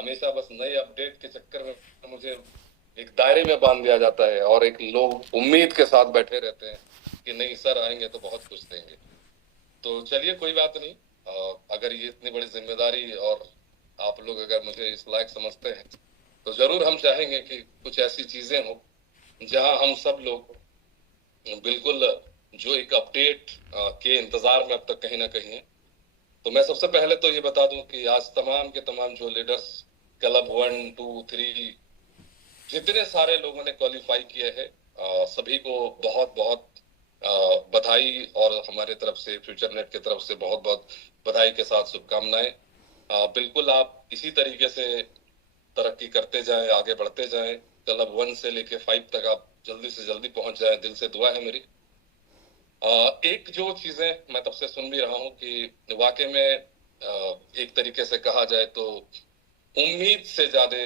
हमेशा बस नए अपडेट के चक्कर में मुझे एक दायरे में बांध दिया जाता है और एक लोग उम्मीद के साथ बैठे रहते हैं कि नहीं सर आएंगे तो बहुत कुछ देंगे। तो चलिए कोई बात नहीं। अगर ये इतनी बड़ी जिम्मेदारी और आप लोग अगर मुझे इस लायक समझते हैं तो जरूर हम चाहेंगे कि कुछ ऐसी चीजें हो जहां हम सब लोग बिल्कुल जो एक अपडेट के इंतजार में अब तक कहीं ना कहीं है। तो मैं सबसे पहले तो ये बता दूं कि आज तमाम के तमाम जो लीडर्स क्लब 1 2 3 जितने सारे लोगों ने क्वालिफाई किए हैं सभी को बहुत बहुत बधाई और हमारे तरफ से फ्यूचर नेट की तरफ से बहुत बहुत बधाई के साथ शुभकामनाएं। बिल्कुल आप इसी तरीके से तरक्की करते जाएं, आगे बढ़ते जाएं। क्लब 1 से लेके 5 तक आप जल्दी से जल्दी पहुंच जाएं, दिल से दुआ है मेरी। एक जो चीजें मैं तब से सुन भी रहा हूं कि वाकई में एक तरीके से कहा जाए तो उम्मीद से ज्यादा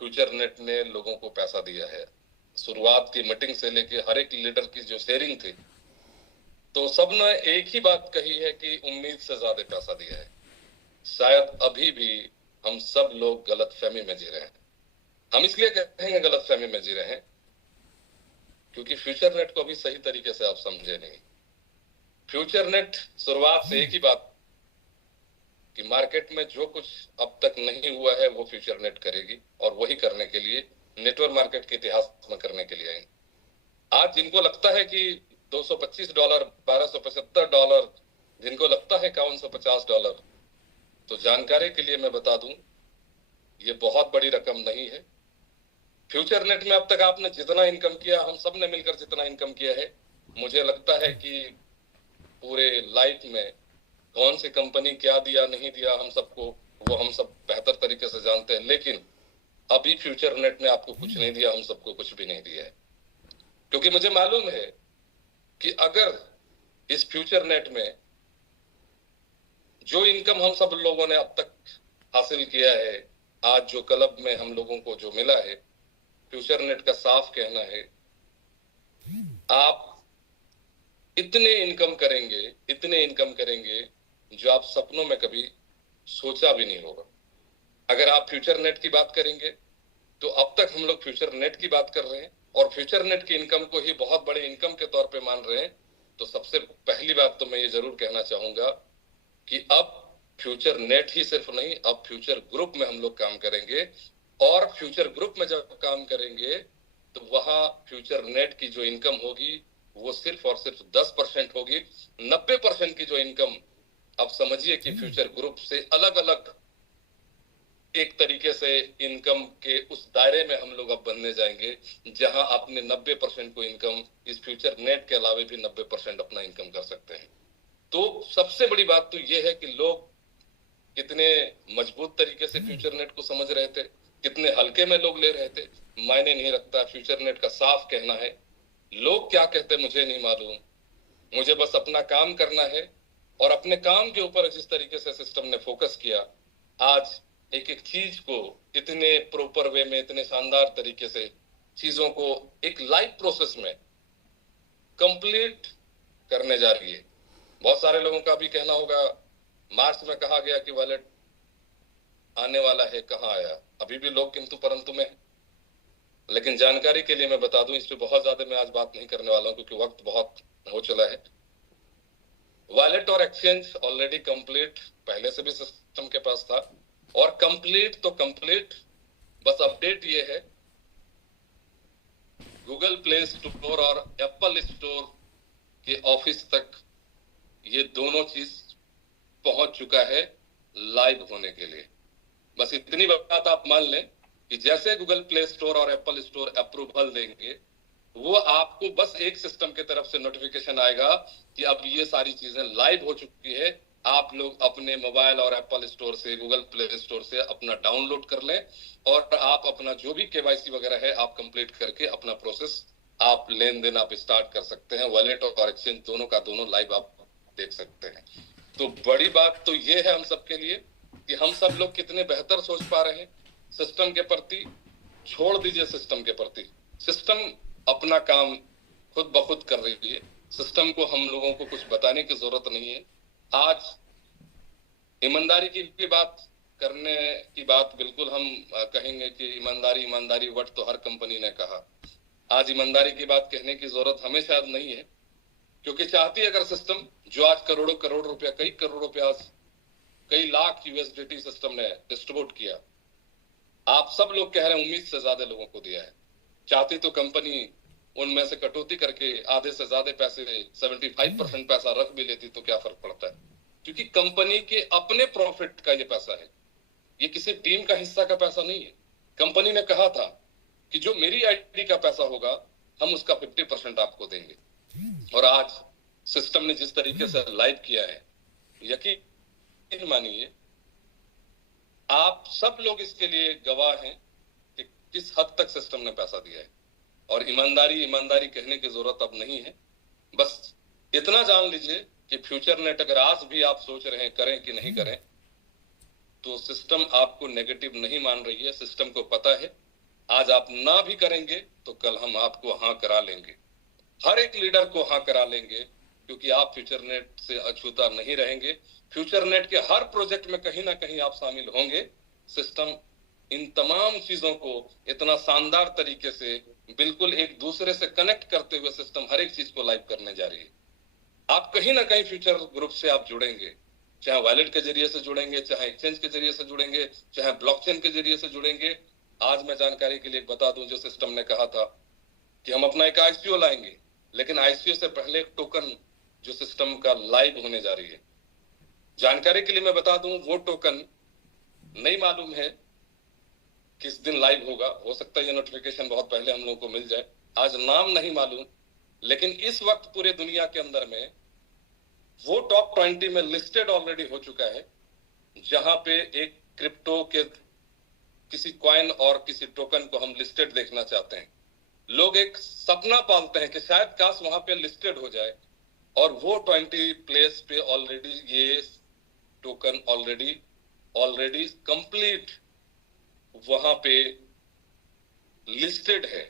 फ्यूचर नेट ने लोगों को पैसा दिया है। शुरुआत की मीटिंग से लेके हर एक लीडर की जो शेयरिंग थी तो सबने एक ही बात कही है कि उम्मीद से ज्यादा पैसा दिया है। शायद अभी भी हम सब लोग गलत फहमी में जी रहे हैं। हम इसलिए कहेंगे गलत फहमी में जी रहे हैं क्योंकि फ्यूचर नेट को अभी सही तरीके से आप समझे नहीं। फ्यूचर नेट शुरुआत से एक ही बात कि मार्केट में जो कुछ अब तक नहीं हुआ है वो फ्यूचर नेट करेगी और वही करने के लिए नेटवर्क मार्केट के इतिहास में करने के लिए आएंगे। आज जिनको लगता है कि $225, $1275, जिनको लगता है $5150, तो जानकारी के लिए मैं बता दूं ये बहुत बड़ी रकम नहीं है। फ्यूचर नेट में अब तक आपने जितना इनकम किया, हम सब ने मिलकर जितना इनकम किया है, मुझे लगता है कि पूरे लाइफ में कौन सी कंपनी क्या दिया नहीं दिया हम सबको वो हम सब बेहतर तरीके से जानते हैं। लेकिन अभी फ्यूचर नेट ने आपको कुछ नहीं दिया, हम सबको कुछ भी नहीं दिया है। क्योंकि मुझे मालूम है कि अगर इस फ्यूचर नेट में जो इनकम हम सब लोगों ने अब तक हासिल किया है, आज जो क्लब में हम लोगों को जो मिला है, फ्यूचर नेट का साफ कहना है आप इतने इनकम करेंगे जो आप सपनों में कभी सोचा भी नहीं होगा। अगर आप फ्यूचर नेट की बात करेंगे तो अब तक हम लोग फ्यूचर नेट की बात कर रहे हैं और फ्यूचर नेट की इनकम को ही बहुत बड़े इनकम के तौर पे मान रहे हैं। तो सबसे पहली बात तो मैं ये जरूर कहना चाहूंगा कि अब फ्यूचर नेट ही सिर्फ नहीं, अब फ्यूचर ग्रुप में हम लोग काम करेंगे और फ्यूचर ग्रुप में जब काम करेंगे तो वहां फ्यूचर नेट की जो इनकम होगी वो सिर्फ और सिर्फ 10% होगी। 90% की जो इनकम अब समझिए कि फ्यूचर ग्रुप से अलग अलग एक तरीके से इनकम के उस दायरे में हम लोग अब बनने जाएंगे जहां अपने 90% को इनकम इस फ्यूचर नेट के अलावे भी 90% अपना इनकम कर सकते हैं। तो सबसे बड़ी बात तो ये है कि लोग कितने मजबूत तरीके से फ्यूचर नेट को समझ रहे थे, कितने हल्के में लोग ले रहे थे, मायने नहीं रखता। फ्यूचर नेट का साफ कहना है लोग क्या कहते मुझे नहीं मालूम, मुझे बस अपना काम करना है। और अपने काम के ऊपर जिस तरीके से सिस्टम ने फोकस किया, आज एक एक चीज को इतने प्रॉपर वे में, इतने शानदार तरीके से चीजों को एक लाइव प्रोसेस में कंप्लीट करने जा रही है। बहुत सारे लोगों का भी कहना होगा मार्च में कहा गया कि वॉलेट आने वाला है, कहाँ आया? अभी भी लोग किंतु परंतु में। लेकिन जानकारी के लिए मैं बता दूं, इस पे बहुत ज्यादा मैं आज बात नहीं करने वाला हूं क्योंकि वक्त बहुत हो चला है। वॉलेट और एक्सचेंज ऑलरेडी कंप्लीट पहले से भी सिस्टम के पास था और कंप्लीट तो कंप्लीट, बस अपडेट ये है गूगल प्ले स्टोर और एप्पल स्टोर के ऑफिस तक ये दोनों चीज पहुंच चुका है लाइव होने के लिए। बस इतनी बात आप मान लें कि जैसे गूगल प्ले स्टोर और एप्पल स्टोर अप्रूवल देंगे वो आपको बस एक सिस्टम की तरफ से नोटिफिकेशन आएगा कि अब ये सारी चीजें लाइव हो चुकी है। आप लोग अपने मोबाइल और एप्पल स्टोर से, गूगल प्ले स्टोर से अपना डाउनलोड कर लें और आप अपना जो भी केवाईसी वगैरह है आप कंप्लीट करके अपना प्रोसेस, आप लेन देन आप स्टार्ट कर सकते हैं। वॉलेट और एक्सचेंज दोनों का दोनों लाइव आप देख सकते हैं। तो बड़ी बात तो ये है हम सबके लिए कि हम सब लोग कितने बेहतर सोच पा रहे हैं सिस्टम के प्रति। छोड़ दीजिए सिस्टम के प्रति, सिस्टम अपना काम खुद ब खुद कर रही है। सिस्टम को हम लोगों को कुछ बताने की जरूरत नहीं है। आज ईमानदारी की भी बात करने की बात बिल्कुल हम कहेंगे कि ईमानदारी ईमानदारी वर्ड तो हर कंपनी ने कहा। आज ईमानदारी की बात कहने की जरूरत हमें शायद नहीं है, क्योंकि चाहती है अगर सिस्टम जो आज करोड़ों करोड़ रुपया, कई करोड़ रुपया, कई लाख यूएसडीटी सिस्टम ने डिस्ट्रीब्यूट किया, आप सब लोग कह रहे हैं उम्मीद से ज्यादा लोगों को दिया है। चाहती तो कंपनी उनमें से कटौती करके आधे से ज्यादा पैसे, 75% पैसा रख भी लेती तो क्या फर्क पड़ता है, क्योंकि कंपनी के अपने प्रॉफिट का ये पैसा है, ये किसी टीम का हिस्सा का पैसा नहीं है। कंपनी ने कहा था कि जो मेरी आईडी का पैसा होगा हम उसका 50% आपको देंगे, और आज सिस्टम ने जिस तरीके से लाइव किया है, यकीन मानिए आप सब लोग इसके लिए गवाह हैं कि किस हद तक सिस्टम ने पैसा दिया है। और ईमानदारी ईमानदारी कहने की जरूरत अब नहीं है, बस इतना जान लीजिए कि फ्यूचर नेट अगर आज भी आप सोच रहे हैं करें कि नहीं करें, तो सिस्टम आपको नेगेटिव नहीं मान रही है। सिस्टम को पता है आज आप ना भी करेंगे तो कल हम आपको हाँ करा लेंगे, हर एक लीडर को हाँ करा लेंगे, क्योंकि आप फ्यूचर नेट से अछूता नहीं रहेंगे। फ्यूचर नेट के हर प्रोजेक्ट में कहीं ना कहीं आप शामिल होंगे। सिस्टम इन तमाम चीजों को इतना शानदार तरीके से बिल्कुल एक दूसरे से कनेक्ट करते हुए सिस्टम हर एक चीज को लाइव करने जा रही है। आप कहीं ना कहीं फ्यूचर ग्रुप से आप जुड़ेंगे, चाहे वॉलेट के जरिए से जुड़ेंगे, चाहे एक्सचेंज के जरिए से जुड़ेंगे, चाहे ब्लॉकचेन के जरिए से जुड़ेंगे। आज मैं जानकारी के लिए बता दूं, जो सिस्टम ने कहा था कि हम अपना एक आईसीओ लाएंगे, लेकिन आईसीओ से पहले एक टोकन जो सिस्टम का लाइव होने जा रही है। जानकारी के लिए मैं बता दूं, वो टोकन नहीं मालूम है किस दिन लाइव होगा, हो सकता है ये नोटिफिकेशन बहुत पहले हम लोगों को मिल जाए। आज नाम नहीं मालूम, लेकिन इस वक्त पूरे दुनिया के अंदर में वो टॉप 20 में लिस्टेड ऑलरेडी हो चुका है, जहां पे एक क्रिप्टो के किसी कॉइन और किसी टोकन को हम लिस्टेड देखना चाहते हैं। लोग एक सपना पालते हैं कि शायद काश वहां पे लिस्टेड हो जाए, और वो 20 प्लेस पे ऑलरेडी ये टोकन ऑलरेडी कंप्लीट वहां पे लिस्टेड है।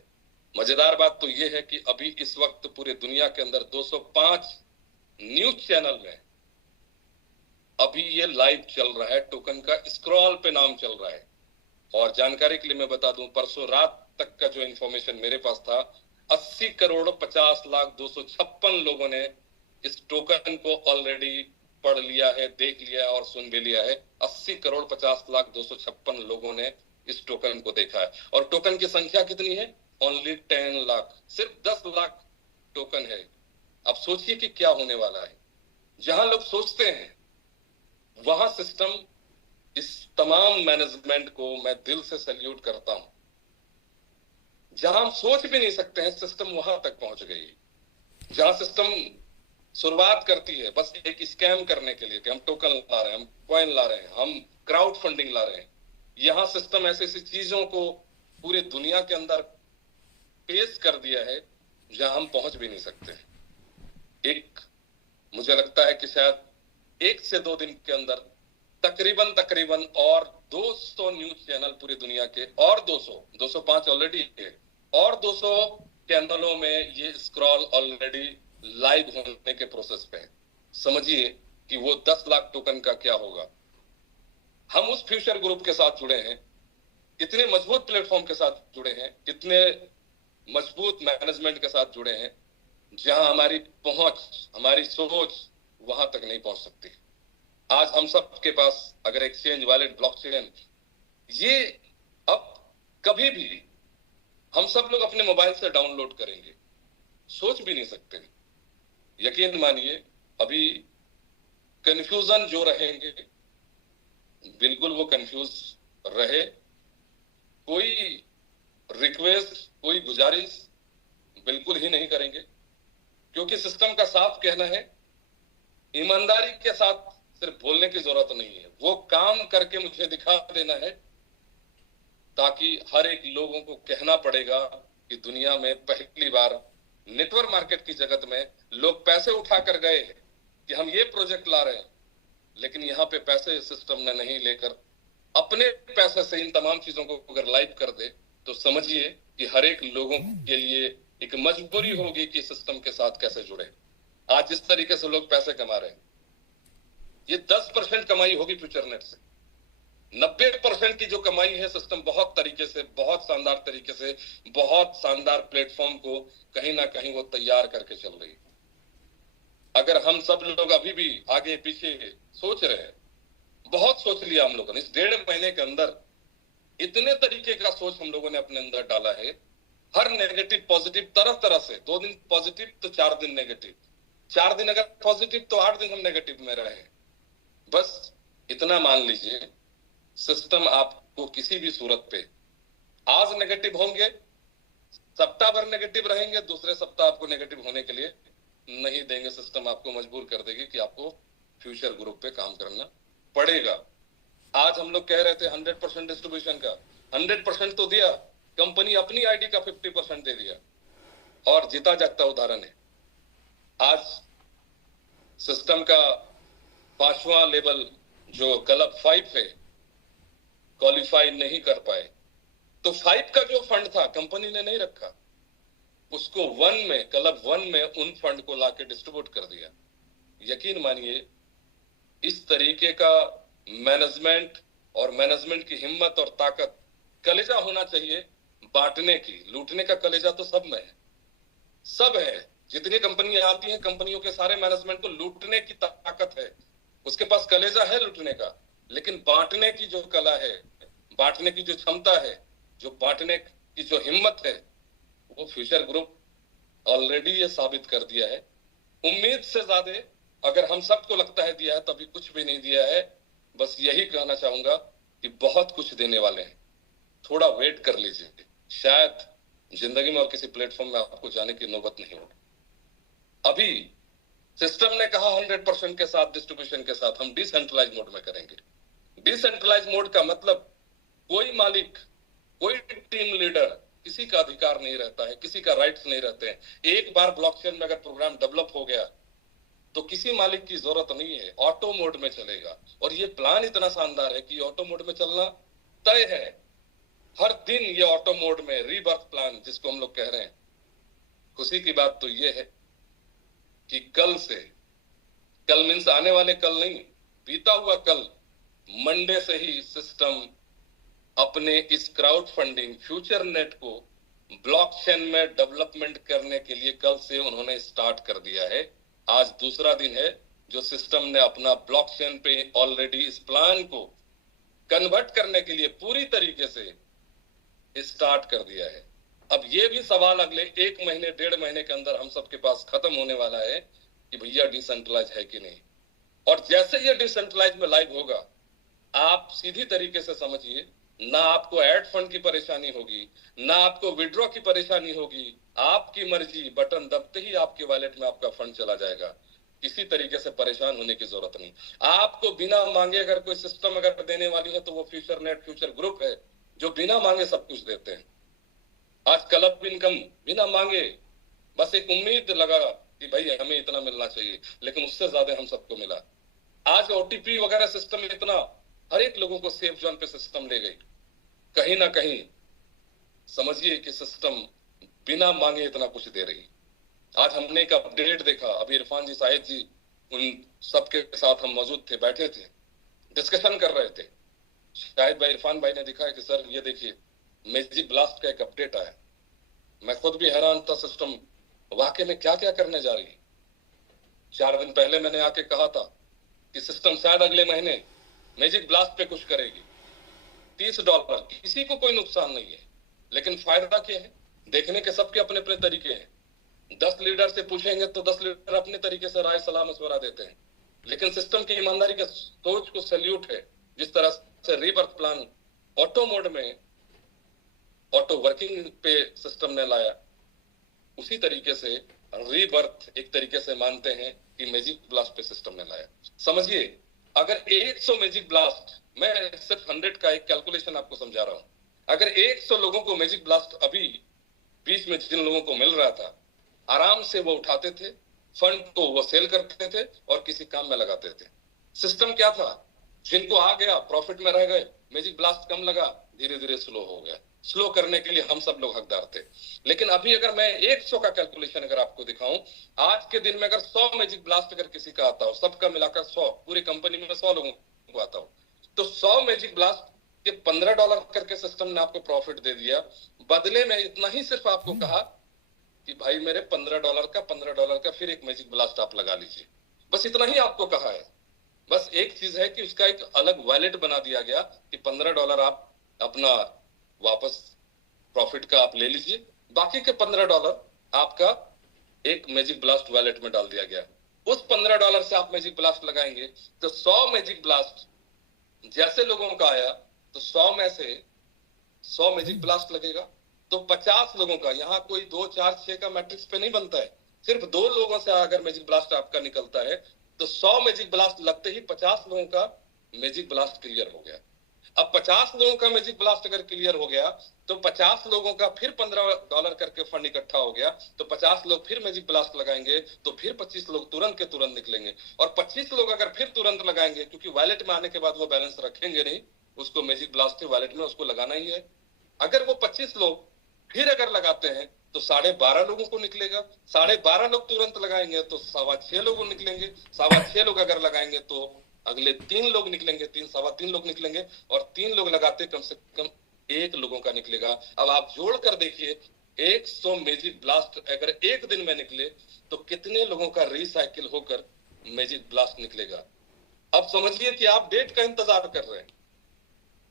मजेदार बात तो ये है कि अभी इस वक्त पूरे दुनिया के अंदर 205 न्यूज चैनल में अभी ये लाइव चल रहा है, टोकन का स्क्रॉल पे नाम चल रहा है। और जानकारी के लिए मैं बता दूं, परसों रात तक का जो इंफॉर्मेशन मेरे पास था, 80 करोड़ 50 लाख 256 लोगों ने इस टोकन को ऑलरेडी पढ़ लिया है, देख लिया है और सुन भी लिया है। 80 करोड़ 50 लाख 256 लोगों ने इस टोकन को देखा है। और टोकन की संख्या कितनी है? ओनली 10 लाख, सिर्फ 10 लाख टोकन है। अब सोचिए कि क्या होने वाला है। जहां लोग सोचते हैं वहां सिस्टम, इस तमाम मैनेजमेंट को मैं दिल से सैल्यूट करता हूं। जहां हम सोच भी नहीं सकते हैं, सिस्टम वहां तक पहुंच गई है। जहां सिस्टम शुरुआत करती है बस एक स्कैम करने के लिए कि हम टोकन ला रहे हैं, हम कॉइन ला रहे हैं, हम क्राउड फंडिंग ला रहे हैं, यहां सिस्टम ऐसी ऐसी चीजों को पूरे दुनिया के अंदर पेश कर दिया है जहां हम पहुंच भी नहीं सकते। मुझे लगता है कि शायद 1 से 2 दिन के अंदर तकरीबन और 200 न्यूज चैनल पूरी दुनिया के, और 205 ऑलरेडी है, और 200 चैनलों में ये स्क्रॉल ऑलरेडी लाइव होने के प्रोसेस पे है। समझिए कि वो 10 लाख टोकन का क्या होगा। हम उस फ्यूचर ग्रुप के साथ जुड़े हैं, इतने मजबूत प्लेटफॉर्म के साथ जुड़े हैं, इतने मजबूत मैनेजमेंट के साथ जुड़े हैं, जहां हमारी पहुंच, हमारी सोच वहां तक नहीं पहुंच सकती। आज हम सब के पास अगर एक्सचेंज, वॉलेट, ब्लॉकचेन, ये अब कभी भी हम सब लोग अपने मोबाइल से डाउनलोड करेंगे, सोच भी नहीं सकते। यकीन मानिए अभी कंफ्यूजन जो रहेंगे, बिल्कुल वो कंफ्यूज रहे। कोई रिक्वेस्ट, कोई गुजारिश बिल्कुल ही नहीं करेंगे, क्योंकि सिस्टम का साफ कहना है ईमानदारी के साथ सिर्फ बोलने की जरूरत नहीं है, वो काम करके मुझे दिखा देना है, ताकि हर एक लोगों को कहना पड़ेगा कि दुनिया में पहली बार नेटवर्क मार्केट की जगत में लोग पैसे उठा कर गए कि हम ये प्रोजेक्ट ला रहे हैं, लेकिन यहाँ पे पैसे सिस्टम ने नहीं लेकर अपने पैसे से इन तमाम चीजों को अगर लाइव कर दे, तो समझिए कि हर एक लोगों के लिए एक मजबूरी होगी कि सिस्टम के साथ कैसे जुड़े। आज जिस तरीके से लोग पैसे कमा रहे हैं, ये 10% कमाई होगी फ्यूचर नेट से। 90% की जो कमाई है सिस्टम बहुत तरीके से, बहुत शानदार तरीके से, बहुत शानदार प्लेटफॉर्म को कहीं ना कहीं वो तैयार करके चल रही है। अगर हम सब लोग अभी भी आगे पीछे सोच रहे हैं, बहुत सोच लिया हम लोगों ने इस 1.5 महीने के अंदर, इतने तरीके का सोच हम लोगों ने अपने अंदर डाला है, हर नेगेटिव पॉजिटिव, तरह तरह से, 2 दिन पॉजिटिव तो 4 दिन नेगेटिव, 4 दिन अगर पॉजिटिव तो 8 दिन हम नेगेटिव में रहे। बस इतना मान लीजिए, सिस्टम आपको किसी भी सूरत पे आज नेगेटिव होंगे, सप्ताह भर नेगेटिव रहेंगे, दूसरे सप्ताह आपको नेगेटिव होने के लिए नहीं देंगे। सिस्टम आपको मजबूर कर देगी कि आपको फ्यूचर ग्रुप पे काम करना पड़ेगा। आज हम लोग कह रहे थे 100% डिस्ट्रीब्यूशन का, 100% तो दिया, कंपनी अपनी आईडी का 50% दे दिया, और जीता जागता उदाहरण है। आज सिस्टम का 5वां लेवल जो क्लब 5 है, क्वालिफाई नहीं कर पाए, तो 5 का जो फंड था कंपनी ने नहीं रखा, उसको 1 में, क्लब 1 में उन फंड को लाके डिस्ट्रीब्यूट कर दिया। यकीन मानिए, इस तरीके का मैनेजमेंट और मैनेजमेंट की हिम्मत और ताकत, कलेजा होना चाहिए बांटने की। लूटने का कलेजा तो सब में है, सब है। जितनी कंपनियां आती हैं, कंपनियों के सारे मैनेजमेंट को लूटने की ताकत है, उसके पास कलेजा है लूटने का, लेकिन बांटने की जो कला है, बांटने की जो क्षमता है, जो बांटने की जो हिम्मत है, वो फ्यूचर ग्रुप ऑलरेडी ये साबित कर दिया है। उम्मीद से ज्यादा अगर हम सबको लगता है दिया है, तो अभी कुछ भी नहीं दिया है। बस यही कहना चाहूंगा कि बहुत कुछ देने वाले हैं, थोड़ा वेट कर लीजिए, शायद जिंदगी में और किसी प्लेटफॉर्म में आपको जाने की नौबत नहीं होगी। अभी सिस्टम ने कहा 100% के साथ, डिस्ट्रीब्यूशन के साथ हम डिसेंट्रलाइज मोड में करेंगे। डिसेंट्रलाइज मोड का मतलब कोई मालिक, कोई टीम लीडर, किसी का अधिकार नहीं रहता है, किसी का राइट्स नहीं रहते हैं। एक बार ब्लॉकचेन में अगर प्रोग्राम डेवलप हो गया तो किसी मालिक की जरूरत नहीं है, ऑटो मोड में चलेगा। और ये प्लान इतना शानदार है कि ऑटो मोड में चलना तय है। हर दिन ये ऑटो मोड में रीबर्थ प्लान, जिसको हम लोग कह रहे हैं। खुशी की बात तो ये है कि कल से, कल मीन्स आने वाले कल नहीं, बीता हुआ कल, मंडे से ही सिस्टम अपने इस क्राउड फंडिंग फ्यूचर नेट को ब्लॉकचेन में डेवलपमेंट करने के लिए कल से उन्होंने स्टार्ट कर दिया है। आज दूसरा दिन है जो सिस्टम ने अपना ब्लॉकचेन पे ऑलरेडी इस प्लान को कन्वर्ट करने के लिए पूरी तरीके से स्टार्ट कर दिया है। अब ये भी सवाल अगले 1 महीने 1.5 महीने के अंदर हम सबके पास खत्म होने वाला है कि भैया डिसेंट्रलाइज है कि नहीं। और जैसे ये डिसेंट्रलाइज में लाइव होगा, आप सीधी तरीके से समझिए, ना आपको ऐड फंड की परेशानी होगी, ना आपको विड्रॉ की परेशानी होगी। आपकी मर्जी, बटन दबते ही आपके वॉलेट में आपका फंड चला जाएगा। किसी तरीके से परेशान होने की जरूरत नहीं। आपको बिना मांगे अगर कोई सिस्टम अगर देने वाली है तो वो फ्यूचर नेट, फ्यूचर ग्रुप है, जो बिना मांगे सब कुछ देते हैं। आज क्लब इनकम बिना मांगे, बस एक उम्मीद लगा कि भाई हमें इतना मिलना चाहिए, लेकिन उससे ज्यादा हम सबको मिला। आज ओटीपी वगैरह सिस्टम इतना, हर एक लोगों को सेफ जोन पे सिस्टम ले गई। कहीं ना कहीं समझिए कि सिस्टम बिना मांगे इतना कुछ दे रही। आज हमने एक अपडेट देखा, अभी इरफान जी, शाहिद जी, उन सबके साथ हम मौजूद थे, बैठे थे, डिस्कशन कर रहे थे। शाहिद भाई, इरफान भाई ने दिखाया कि सर ये देखिए मैजिक ब्लास्ट का एक अपडेट आया। मैं खुद भी हैरान था, सिस्टम वाकई में क्या क्या करने जा रही है। 4 दिन पहले मैंने आके कहा था कि सिस्टम शायद अगले महीने मैजिक ब्लास्ट पे कुछ करेगी। $30, किसी को कोई नुकसान नहीं है, लेकिन फायदा क्या है, देखने के सबके अपने अपने तरीके हैं। 10 लीडर से पूछेंगे तो 10 लीडर अपने तरीके से राय सलाह मशवरा देते हैं, लेकिन सिस्टम की ईमानदारी के सोच को सैल्यूट है। जिस तरह से रीबर्थ प्लान ऑटो मोड में, ऑटो वर्किंग पे सिस्टम ने लाया, उसी तरीके से रीबर्थ एक तरीके से मानते हैं कि मैजिक ब्लास्ट पे सिस्टम ने लाया। समझिए, अगर 100 मैजिक ब्लास्ट, मैं सिर्फ 100 का एक कैलकुलेशन आपको समझा रहा हूं, अगर 100 लोगों को मैजिक ब्लास्ट अभी बीच में जिन लोगों को मिल रहा था, आराम से वो उठाते थे, फंड को वो सेल करते थे और किसी काम में लगाते थे। सिस्टम क्या था, जिनको आ गया प्रॉफिट में रह गए, मैजिक ब्लास्ट कम लगा, धीरे धीरे स्लो हो गया। स्लो करने के लिए हम सब लोग हकदार थे। लेकिन अभी अगर मैं 100 का कैलकुलेशन अगर आपको दिखाऊं, आज के दिन में अगर 100 मैजिक ब्लास्ट अगर किसी का आता हो, सबका मिलाकर 100, पूरी कंपनी में 100 लोगों को आता हो, तो 100 मैजिक ब्लास्ट के $15 करके सिस्टम ने आपको प्रॉफिट दे दिया। बदले में इतना ही सिर्फ आपको कहा कि भाई मेरे $15 का फिर एक मैजिक ब्लास्ट आप लगा लीजिए, बस इतना ही आपको कहा है। बस एक चीज है कि उसका एक अलग वैलेट बना दिया गया कि $15 आप अपना वापस प्रॉफिट का आप ले लीजिए, बाकी के $15 आपका एक मैजिक ब्लास्ट वैलेट में डाल दिया गया। उस $15 से आप मैजिक ब्लास्ट लगाएंगे तो 100 मैजिक ब्लास्ट जैसे लोगों का आया तो 100 में से 100 मैजिक ब्लास्ट लगेगा तो 50 लोगों का, यहाँ कोई 2 4 6 का मैट्रिक्स पे नहीं बनता है, सिर्फ 2 लोगों से अगर मैजिक ब्लास्ट आपका निकलता है तो 100 मैजिक ब्लास्ट लगते ही 50 लोगों का मैजिक ब्लास्ट क्लियर हो गया। अब 50 लोगों का मैजिक ब्लास्ट अगर क्लियर हो गया तो 50 लोगों का फिर $15 करके फंड इकट्ठा हो गया, तो 50 लोग फिर मैजिक ब्लास्ट लगाएंगे तो फिर 25 लोग तुरंत के तुरंत निकलेंगे, और 25 लोग अगर फिर तुरंत लगाएंगे, क्योंकि वॉलेट में आने के बाद वो बैलेंस रखेंगे नहीं, उसको मैजिक ब्लास्ट के वॉलेट में उसको लगाना ही है। अगर वो 25 लोग फिर अगर लगाते हैं तो 12.5 लोगों को निकलेगा, 12.5 लोग तुरंत लगाएंगे तो 6.25 लोग निकलेंगे, 6.25 लोग अगर लगाएंगे तो अगले 3 लोग निकलेंगे, 3 लोग निकलेंगे, और 3 लोग लगाते कम से कम 1 लोगों का निकलेगा। अब आप जोड़ कर देखिए 100 मैजिक ब्लास्ट अगर एक दिन में निकले तो कितने लोगों का रिसाइकिल होकर मैजिक ब्लास्ट निकलेगा। अब समझिए कि आप डेट का इंतजार कर रहे हैं,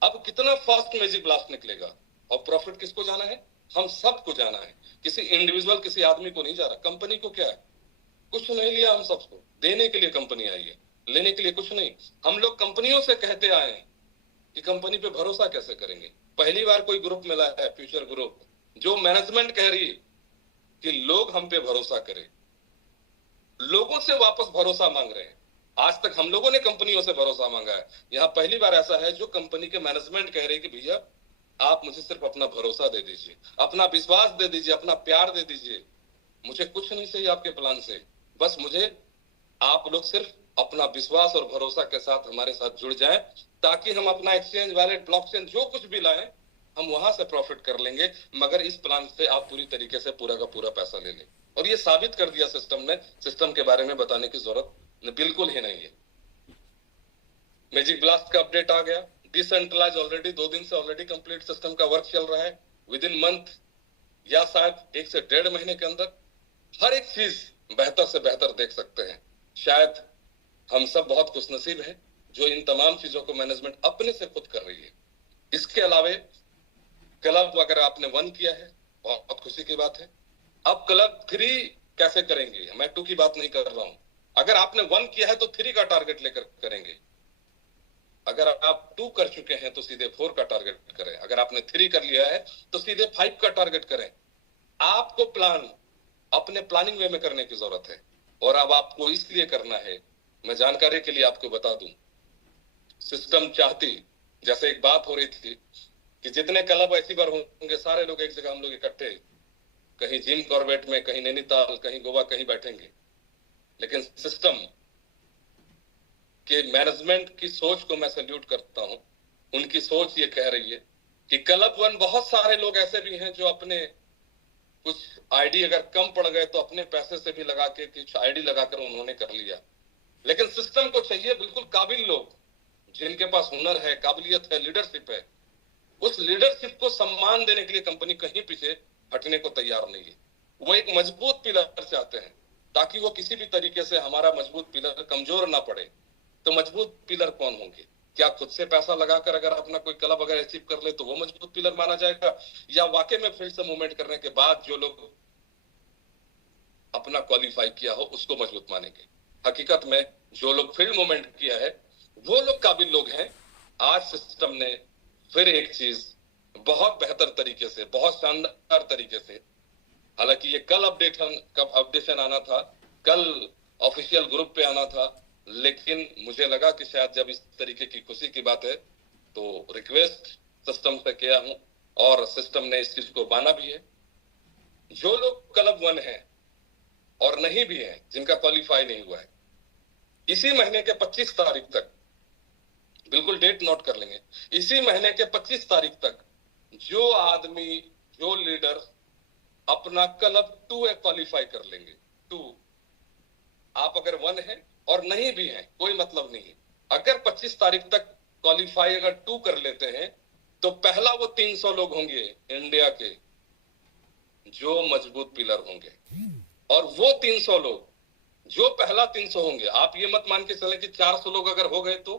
अब कितना फास्ट मैजिक ब्लास्ट निकलेगा, और प्रॉफिट किसको जाना है? हम सबको जाना है, किसी इंडिविजुअल किसी आदमी को नहीं जा रहा। कंपनी को क्या है, कुछ नहीं लिया, हम सबको देने के लिए कंपनी आई है, लेने के लिए कुछ नहीं। हम लोग कंपनियों से कहते आए हैं कि कंपनी पे भरोसा कैसे करेंगे। पहली बार कोई ग्रुप मिला है, फ्यूचर ग्रुप, जो मैनेजमेंट कह रही है कि लोग हम पे भरोसा करें, लोगों से वापस भरोसा मांग रहे हैं। आज तक हम लोगों ने कंपनियों से भरोसा मांगा है, यहाँ पहली बार ऐसा है जो कंपनी के मैनेजमेंट कह रही है कि भैया आप मुझे सिर्फ अपना भरोसा दे दीजिए, अपना विश्वास दे दीजिए, अपना प्यार दे दीजिए, मुझे कुछ नहीं चाहिए आपके प्लान से, बस मुझे आप लोग सिर्फ अपना विश्वास और भरोसा के साथ हमारे साथ जुड़ जाएं, ताकि हम अपना एक्सचेंज वैलेट ब्लॉकचेन जो कुछ भी लाएं हम वहां से प्रॉफिट कर लेंगे, मगर इस प्लान से आप पूरी तरीके से पूरा का पूरा पैसा ले लें। और ये साबित कर दिया सिस्टम ने, सिस्टम के बारे में बताने की जरूरत बिल्कुल ही नहीं है। मैजिक ब्लास्ट का अपडेट आ गया, डिसेंट्रलाइज ऑलरेडी 2 दिन से ऑलरेडी कंप्लीट सिस्टम का वर्क चल रहा है। विद इन मंथ या शायद 1 से 1.5 महीने के अंदर हर एक चीज बेहतर से बेहतर देख सकते हैं। शायद हम सब बहुत खुशनसीब हैं जो इन तमाम चीजों को मैनेजमेंट अपने से खुद कर रही है। इसके अलावे क्लब अगर आपने 1 किया है बहुत खुशी की बात है। अब क्लब 3 कैसे करेंगे, मैं 2 की बात नहीं कर रहा हूं। अगर आपने 1 किया है तो 3 का टारगेट लेकर करेंगे, अगर आप 2 कर चुके हैं तो सीधे 4 का टारगेट करें, अगर आपने 3 कर लिया है तो सीधे 5 का टारगेट करें। आपको प्लान अपने प्लानिंग वे में करने की जरूरत है, और अब आपको इसलिए करना है, मैं जानकारी के लिए आपको बता दूं, सिस्टम चाहती, जैसे एक बात हो रही थी कि जितने क्लब ऐसी बार होंगे सारे लोग एक जगह हम लोग इकट्ठे, कहीं जिम कॉर्बेट में, कहीं नैनीताल, कहीं गोवा, कहीं बैठेंगे, लेकिन सिस्टम के मैनेजमेंट की सोच को मैं सैल्यूट करता हूं। उनकी सोच ये कह रही है कि क्लब 1 बहुत सारे लोग ऐसे भी हैं जो अपने कुछ आईडी अगर कम पड़ गए तो अपने पैसे से भी लगा के कुछ आईडी लगाकर उन्होंने कर लिया, लेकिन सिस्टम को चाहिए बिल्कुल काबिल लोग जिनके पास हुनर है, काबिलियत है, लीडरशिप है। उस लीडरशिप को सम्मान देने के लिए कंपनी कहीं पीछे हटने को तैयार नहीं है। वो एक मजबूत पिलर चाहते हैं ताकि वो किसी भी तरीके से हमारा मजबूत पिलर कमजोर ना पड़े। तो मजबूत पिलर कौन होंगे? क्या खुद से पैसा लगाकर अगर अपना कोई क्लब अगर अचीव कर ले तो वो मजबूत पिलर माना जाएगा, या वाकई में फील्ड से मूवमेंट करने के बाद जो लोग अपना क्वालिफाई किया हो उसको मजबूत मानेंगे? हकीकत में जो लोग फील्ड मूवमेंट किया है वो लोग काबिल लोग हैं। आज सिस्टम ने फिर एक चीज बहुत बेहतर तरीके से, बहुत शानदार तरीके से, हालांकि ये कल अपडेशन आना था, कल ऑफिशियल ग्रुप पे आना था, लेकिन मुझे लगा कि शायद जब इस तरीके की खुशी की बात है तो रिक्वेस्ट सिस्टम से किया हूं, और सिस्टम ने इस चीज को माना भी है। जो लोग क्लब 1 है और नहीं भी है, जिनका क्वालिफाई नहीं हुआ है, इसी महीने के 25 तारीख तक, बिल्कुल डेट नोट कर लेंगे, इसी महीने के 25 तारीख तक जो आदमी, जो लीडर अपना क्लब 2 क्वालिफाई कर लेंगे, 2, आप अगर 1 है और नहीं भी है कोई मतलब नहीं है, अगर 25 तारीख तक क्वालिफाई अगर 2 कर लेते हैं तो पहला वो 300 लोग होंगे इंडिया के जो मजबूत पिलर होंगे, और वो 300 लोग जो पहला 300 होंगे, आप ये मत मान के चले कि 400 लोग अगर हो गए तो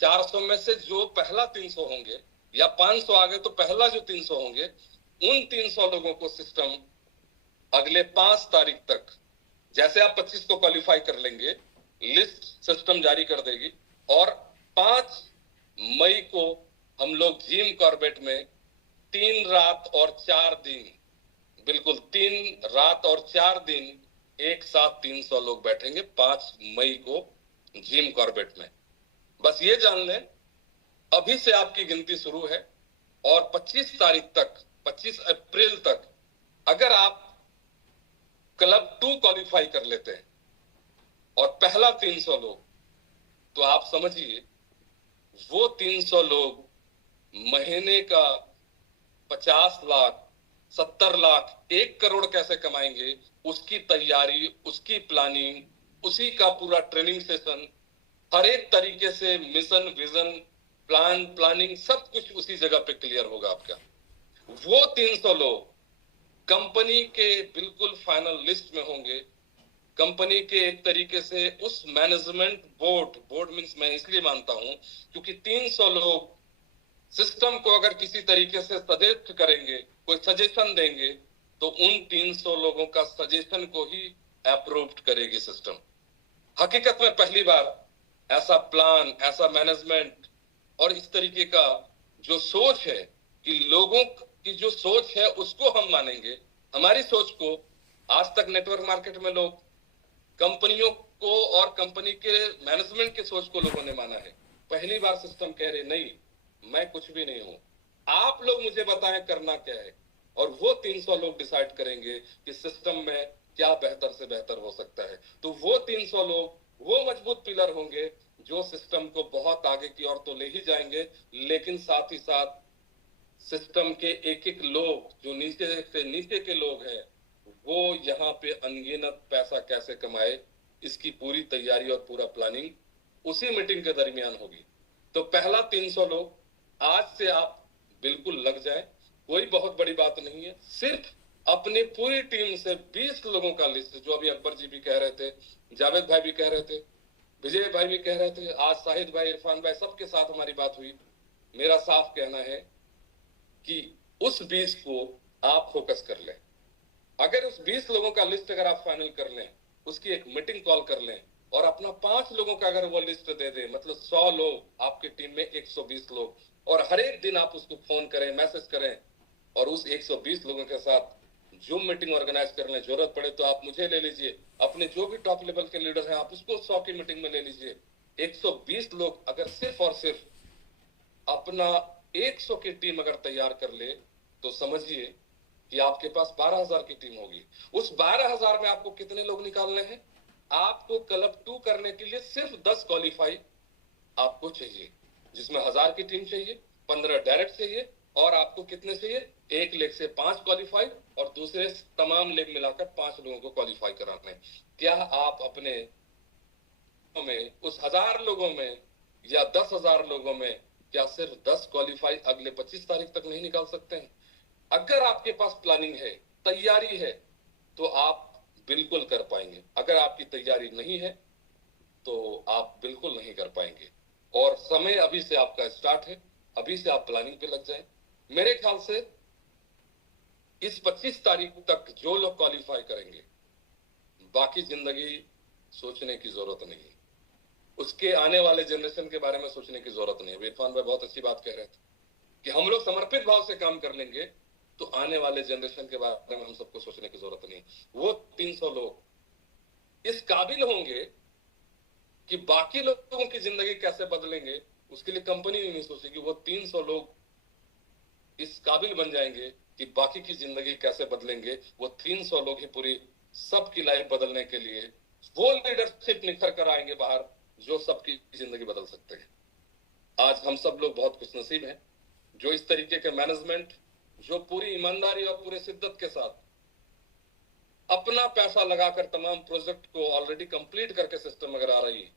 400 में से जो पहला 300 होंगे या 500 आ गए तो पहला जो 300 होंगे, उन 300 लोगों को सिस्टम अगले 5 तारीख तक, जैसे आप 25 को क्वालिफाई कर लेंगे, लिस्ट सिस्टम जारी कर देगी और 5 मई को हम लोग जिम कॉर्बेट में 3 रात और 4 दिन, बिल्कुल 3 रात और 4 दिन एक साथ 300 लोग बैठेंगे 5 मई को जिम कॉर्बेट में। बस ये जान लें, अभी से आपकी गिनती शुरू है और 25 तारीख तक, 25 अप्रैल तक अगर आप क्लब 2 क्वालिफाई कर लेते हैं और पहला 300 लोग, तो आप समझिए वो 300 लोग महीने का 50 लाख, 70 लाख, 1 करोड़ कैसे कमाएंगे, उसकी तैयारी, उसकी प्लानिंग, उसी का पूरा ट्रेनिंग सेशन, हर एक तरीके से मिशन, विजन, प्लानिंग सब कुछ उसी जगह पे क्लियर होगा आपका। वो 300 लोग कंपनी के बिल्कुल फाइनल लिस्ट में होंगे, कंपनी के एक तरीके से उस मैनेजमेंट बोर्ड मींस मैं इसलिए मानता हूं क्योंकि 300 लोग सिस्टम को अगर किसी तरीके से सजेस्ट करेंगे, कोई सजेशन देंगे, तो उन 300 लोगों का सजेशन को ही अप्रूव्ड करेगी सिस्टम। हकीकत में पहली बार ऐसा प्लान, ऐसा मैनेजमेंट और इस तरीके का जो सोच है कि लोगों की जो सोच है उसको हम मानेंगे, हमारी सोच को आज तक नेटवर्क मार्केट में लोग कंपनियों को और कंपनी के मैनेजमेंट के सोच को लोगों ने माना है। पहली बार सिस्टम कह रहे नहीं, मैं कुछ भी नहीं हूं, आप लोग मुझे बताएं करना क्या है, और वो 300 लोग डिसाइड करेंगे कि सिस्टम में क्या बेहतर से बेहतर हो सकता है। तो वो 300 लोग वो मजबूत पिलर होंगे जो सिस्टम को बहुत आगे की ओर तो ले ही जाएंगे, लेकिन साथ ही साथ सिस्टम के एक एक लोग जो नीचे से नीचे के लोग हैं, वो यहाँ पे अनगिनत पैसा कैसे कमाए, इसकी पूरी तैयारी और पूरा प्लानिंग उसी मीटिंग के दरमियान होगी। तो पहला 300 लोग आज से आप बिल्कुल लग जाए, कोई बहुत बड़ी बात नहीं है, सिर्फ अपनी पूरी टीम से 20 लोगों का लिस्ट, जो अभी अकबर जी भी कह रहे थे, जावेद भाई भी कह रहे थे, विजय भाई भी कह रहे थे, आज शाहिद भाई, इरफान भाई, सबके साथ हमारी बात हुई। मेरा साफ कहना है कि उस 20 को आप फोकस कर लें। अगर उस 20 लोगों का लिस्ट अगर आप फाइनल कर लें, उसकी एक मीटिंग कॉल कर लें और अपना 5 लोगों का अगर वो लिस्ट दे दे, मतलब 100 लोग, आपकी टीम में 120 लोग, और हर एक दिन आप उसको फोन करें, मैसेज करें और उस 120 लोगों के साथ जूम मीटिंग ऑर्गेनाइज कर लें। जरूरत पड़े तो आप मुझे ले लीजिए, अपने जो भी टॉप लेवल के लीडर हैं आप उसको 100 की मीटिंग में ले लीजिए। 120 लोग अगर सिर्फ और सिर्फ अपना 100 की टीम अगर तैयार कर ले, तो समझिए कि आपके पास 12,000 की टीम होगी। उस 12,000 में आपको कितने लोग निकालने हैं? आपको क्लब 2 करने के लिए सिर्फ 10 क्वालिफाई आपको चाहिए, जिसमें 1000 की टीम चाहिए, 15 डायरेक्ट चाहिए, और आपको कितने चाहिए? एक लेग से 5 क्वालिफाई और दूसरे तमाम लेग मिलाकर 5 लोगों को क्वालिफाई कराने। क्या आप अपने में उस 1000 लोगों में या 10,000 लोगों में क्या सिर्फ 10 क्वालिफाई अगले 25 तारीख तक नहीं निकाल सकते हैं? अगर आपके पास प्लानिंग है, तैयारी है, तो आप बिल्कुल कर पाएंगे। अगर आपकी तैयारी नहीं है तो आप बिल्कुल नहीं कर पाएंगे, और समय अभी से आपका स्टार्ट है, अभी से आप प्लानिंग पे लग जाएं। मेरे ख्याल से इस 25 तारीख तक जो लोग क्वालिफाई करेंगे, बाकी जिंदगी सोचने की जरूरत नहीं है, उसके आने वाले जनरेशन के बारे में सोचने की जरूरत नहीं है। इरफान भाई बहुत अच्छी बात कह रहे थे कि हम लोग समर्पित भाव से काम कर लेंगे तो आने वाले जनरेशन के बारे में हम सबको सोचने की जरूरत नहीं। वो 300 लोग इस काबिल होंगे कि बाकी लोगों की जिंदगी कैसे बदलेंगे उसके लिए कंपनी नहीं सोचेगी। वो 300 लोग इस काबिल बन जाएंगे कि बाकी की जिंदगी कैसे बदलेंगे। वो 300 लोग ही पूरी सबकी लाइफ बदलने के लिए वो लीडरशिप निखर कर आएंगे बाहर, जो सबकी जिंदगी बदल सकते हैं। आज हम सब लोग बहुत खुशनसीब हैं जो इस तरीके के मैनेजमेंट, जो पूरी ईमानदारी और पूरे शिद्दत के साथ अपना पैसा लगाकर तमाम प्रोजेक्ट को ऑलरेडी कंप्लीट करके सिस्टम अगर आ रही है,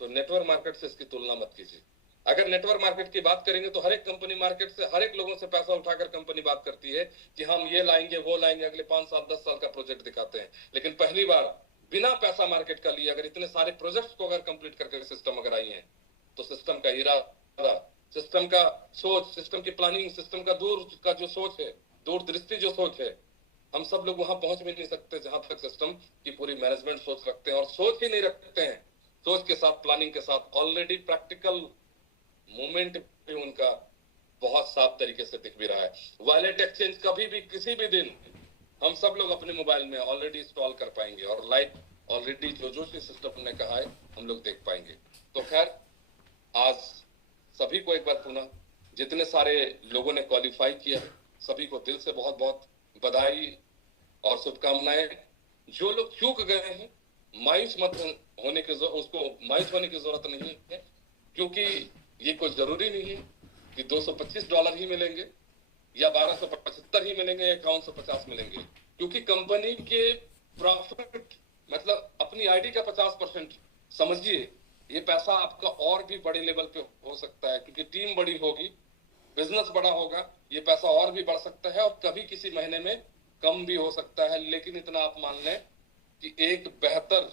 तो नेटवर्क मार्केट से इसकी तुलना मत कीजिए। अगर नेटवर्क मार्केट की बात करेंगे तो हर एक कंपनी मार्केट से हर एक लोगों से पैसा उठाकर कंपनी बात करती है कि हम ये लाएंगे वो लाएंगे, अगले 5 साल 10 साल का प्रोजेक्ट दिखाते हैं। लेकिन पहली बार बिना पैसा मार्केट का लिए अगर इतने सारे प्रोजेक्ट्स को अगर कंप्लीट करके सिस्टम अगर आई है, तो सिस्टम का इरादा, सिस्टम का सोच, सिस्टम की प्लानिंग, सिस्टम का दूर का जो सोच है, दूरदृष्टि जो सोच है, हम सब लोग वहां पहुंच भी नहीं सकते जहां तक सिस्टम की पूरी मैनेजमेंट सोच रखते हैं। और सोच ही नहीं रखते हैं, सोच के साथ प्लानिंग के साथ ऑलरेडी प्रैक्टिकल मूवमेंट भी उनका बहुत साफ तरीके से दिख भी रहा है। वॉलेट एक्सचेंज कभी भी किसी भी दिन हम सब लोग अपने मोबाइल में ऑलरेडी इंस्टॉल कर पाएंगे और लाइव ऑलरेडी जो जो सिस्टम ने कहा है हम लोग देख पाएंगे। तो खैर, आज सभी को एक बार पुनः जितने सारे लोगों ने क्वालिफाई किया है सभी को दिल से बहुत बहुत बधाई और शुभकामनाएं। जो लोग चूक गए हैं मायूस मत होने की उसको मायूस होने की जरूरत नहीं है, क्योंकि ये कोई जरूरी नहीं है कि $225 ही मिलेंगे या 1275 ही मिलेंगे या 5150 मिलेंगे, क्योंकि कंपनी के प्रॉफिट मतलब अपनी आईडी का 50% समझिए, ये पैसा आपका और भी बड़े लेवल पे हो सकता है, क्योंकि टीम बड़ी होगी, बिजनेस बड़ा होगा, ये पैसा और भी बढ़ सकता है और कभी किसी महीने में कम भी हो सकता है। लेकिन इतना आप मान लें कि एक बेहतर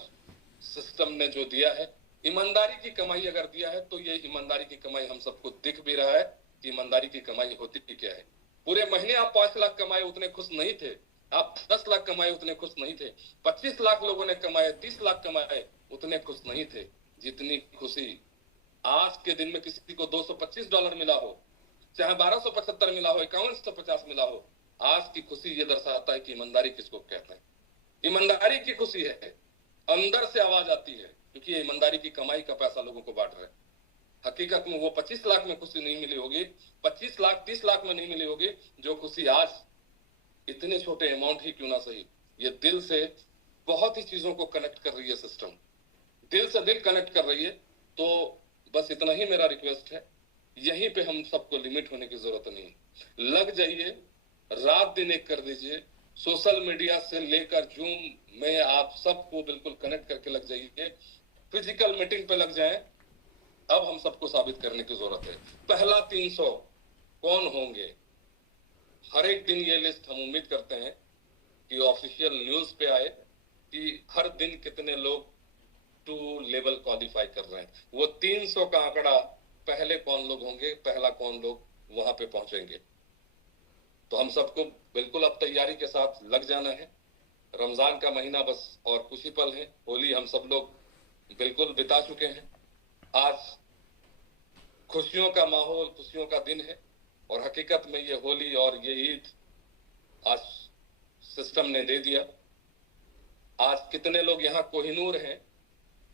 सिस्टम ने जो दिया है, ईमानदारी की कमाई अगर दिया है, तो ये ईमानदारी की कमाई हम सबको दिख भी रहा है कि ईमानदारी की कमाई होती क्या है। पूरे महीने आप 5 लाख कमाए उतने खुश नहीं थे, आप 10 लाख कमाए उतने खुश नहीं थे, 25 लाख लोगों ने कमाए, 30 लाख कमाए उतने खुश नहीं थे जितनी खुशी आज के दिन में किसी को $225 मिला हो, चाहे 1275 मिला हो, 5150 मिला हो। आज की खुशी ये दर्शाता है कि ईमानदारी किसको कहते हैं। ईमानदारी की खुशी है, अंदर से आवाज आती है, क्योंकि ये ईमानदारी की कमाई का पैसा लोगों को बांट रहे हैं। हकीकत में वो 25 लाख में खुशी नहीं मिली होगी, 25 लाख 30 लाख में नहीं मिली होगी जो खुशी आज इतने छोटे अमाउंट ही क्यों ना सही, ये दिल से बहुत ही चीजों को कनेक्ट कर रही है सिस्टम, दिल से दिल कनेक्ट कर रही है। तो बस इतना ही मेरा रिक्वेस्ट है, यहीं पे हम सबको लिमिट होने की जरूरत नहीं, लग जाइए, रात दिन एक कर दीजिए, सोशल मीडिया से लेकर जूम में आप सबको बिल्कुल कनेक्ट करके लग जाइए, फिजिकल मीटिंग पे लग जाएं। अब हम सबको साबित करने की जरूरत है। पहला 300 कौन होंगे, हर एक दिन ये लिस्ट हम उम्मीद करते हैं कि ऑफिशियल न्यूज पे आए कि हर दिन कितने लोग 2 लेवल क्वालिफाई कर रहे हैं। वो 300 का आंकड़ा पहले कौन लोग होंगे, पहला कौन लोग वहां पे पहुंचेंगे। तो हम सबको बिल्कुल अब तैयारी के साथ लग जाना है। रमजान का महीना बस और कुछ ही पल है, होली हम सब लोग बिल्कुल बिता चुके हैं। आज खुशियों का माहौल, खुशियों का दिन है, और हकीकत में ये होली और ये ईद आज सिस्टम ने दे दिया। आज कितने लोग यहाँ कोहिनूर हैं,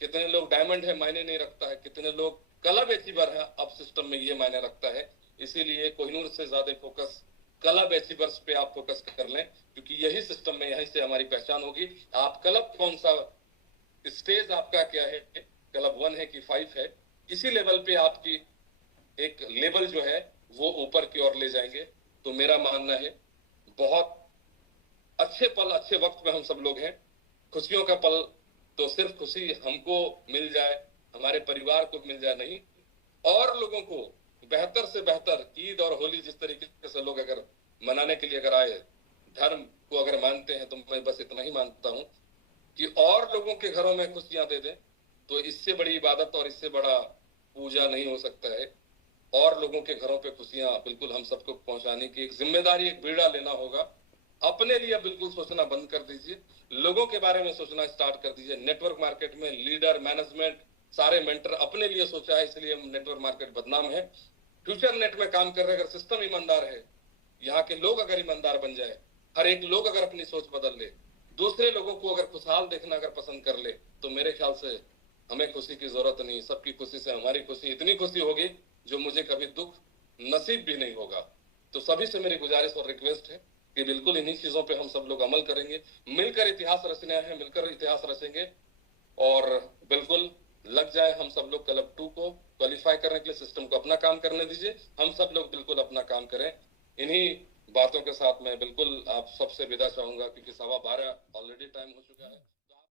कितने लोग डायमंड है मायने नहीं रखता है, कितने लोग क्लब अचीवर है, अब सिस्टम में ये मायने रखता है। इसीलिए कोहिनूर से ज्यादा फोकस क्लब अचीवर्स पे आप फोकस कर लें, क्योंकि यही सिस्टम में यहीं से हमारी पहचान होगी। आप क्लब कौन सा स्टेज आपका क्या है, क्लब 1 है कि 5 है, इसी लेवल पे आपकी एक लेवल जो है वो ऊपर की ओर ले जाएंगे। तो मेरा मानना है बहुत अच्छे पल, अच्छे वक्त में हम सब लोग हैं। खुशियों का पल तो सिर्फ खुशी हमको मिल जाए, हमारे परिवार को मिल जाए नहीं, और लोगों को बेहतर से बेहतर ईद और होली जिस तरीके से लोग अगर मनाने के लिए अगर आए, धर्म को अगर मानते हैं, तो मैं बस इतना ही मानता हूं कि और लोगों के घरों में खुशियां दे दें। तो इससे बड़ी इबादत और इससे बड़ा पूजा नहीं हो सकता है। और लोगों के घरों पे खुशियां बिल्कुल हम सबको पहुंचाने की एक जिम्मेदारी, एक बीड़ा लेना होगा। अपने लिए बिल्कुल सोचना बंद कर दीजिए, लोगों के बारे में सोचना स्टार्ट कर दीजिए। नेटवर्क मार्केट में लीडर, मैनेजमेंट, सारे मेंटर अपने लिए सोचा है, इसलिए नेटवर्क मार्केट बदनाम है। फ्यूचर नेट में काम कर रहे अगर सिस्टम ईमानदार है, यहाँ के लोग अगर ईमानदार बन जाए, हर एक लोग अगर अपनी सोच बदल ले, दूसरे लोगों को अगर खुशहाल देखना अगर पसंद कर ले, तो मेरे ख्याल से हमें खुशी की जरूरत नहीं, सबकी खुशी से हमारी खुशी इतनी खुशी होगी जो मुझे कभी दुख नसीब भी नहीं होगा। तो सभी से मेरी गुजारिश और रिक्वेस्ट है कि बिल्कुल इन्हीं चीजों पे हम सब लोग अमल करेंगे, मिलकर इतिहास रचना है, मिलकर इतिहास रचेंगे, और बिल्कुल लग जाए हम सब लोग क्लब 2 को क्वालिफाई करने के लिए। सिस्टम को अपना काम करने दीजिए, हम सब लोग बिल्कुल अपना काम करें। इन्हीं बातों के साथ मैं बिल्कुल आप सबसे विदा चाहूंगा, क्योंकि 12:15 ऑलरेडी टाइम हो चुका है।